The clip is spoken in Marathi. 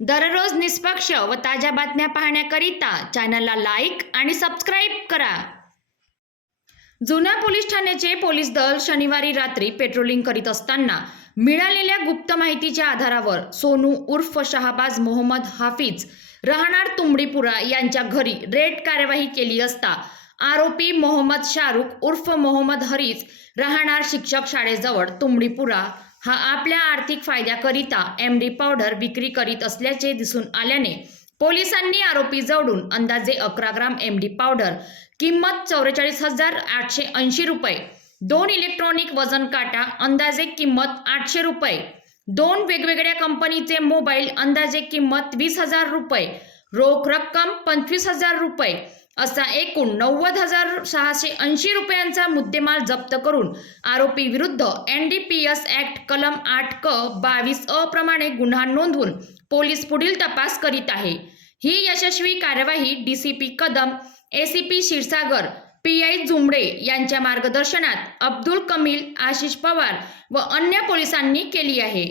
दररोज निष्पक्ष व ताज्या बातम्या पाहण्याकरिता चॅनलला लाईक आणि सबस्क्राईब करा. जुन्या पोलीस ठाण्याचे पोलीस दल शनिवारी रात्री पेट्रोलिंग करीत असताना मिळालेल्या गुप्त माहितीच्या आधारावर सोनू उर्फ शहाबाज मोहम्मद हाफिज राहणार तुंबडीपुरा यांच्या घरी रेड कार्यवाही केली असता आरोपी मोहम्मद शाहरुख उर्फ मोहम्मद हरीज राहणार शिक्षक शाळेजवळ तुंबडीपुरा हा आपल्या आर्थिक फायद्याकरिता एम डी पावडर विक्री करीत असल्याचे दिसून आल्याने पोलिसांनी आरोपी जवळून अंदाजे अकरा ग्राम एम डी पावडर किंमत चौवेचाळीस हजार आठशे ऐंशी रुपये दोन इलेक्ट्रॉनिक वजन काटा अंदाजे किंमत आठशे रुपये दोन वेगवेगळ्या कंपनीचे मोबाईल अंदाजे किंमत वीस हजार रुपये रोख रक्कम पंचवीस हजार रुपये असा एकूण नव्वद हजार सहाशे ऐंशी रुपयांचा मुद्देमाल जप्त करून आरोपी विरुद्ध N D P S act कलम आठ क बावीस अ प्रमाणे गुन्हा नोंदवून पोलीस पुढील तपास करीत आहे. ही यशस्वी कार्यवाही D C P Kadam A C P Kshirsagar P I Jumde यांच्या मार्गदर्शनात अब्दुल कमील आशिष पवार व अन्य पोलिसांनी केली आहे.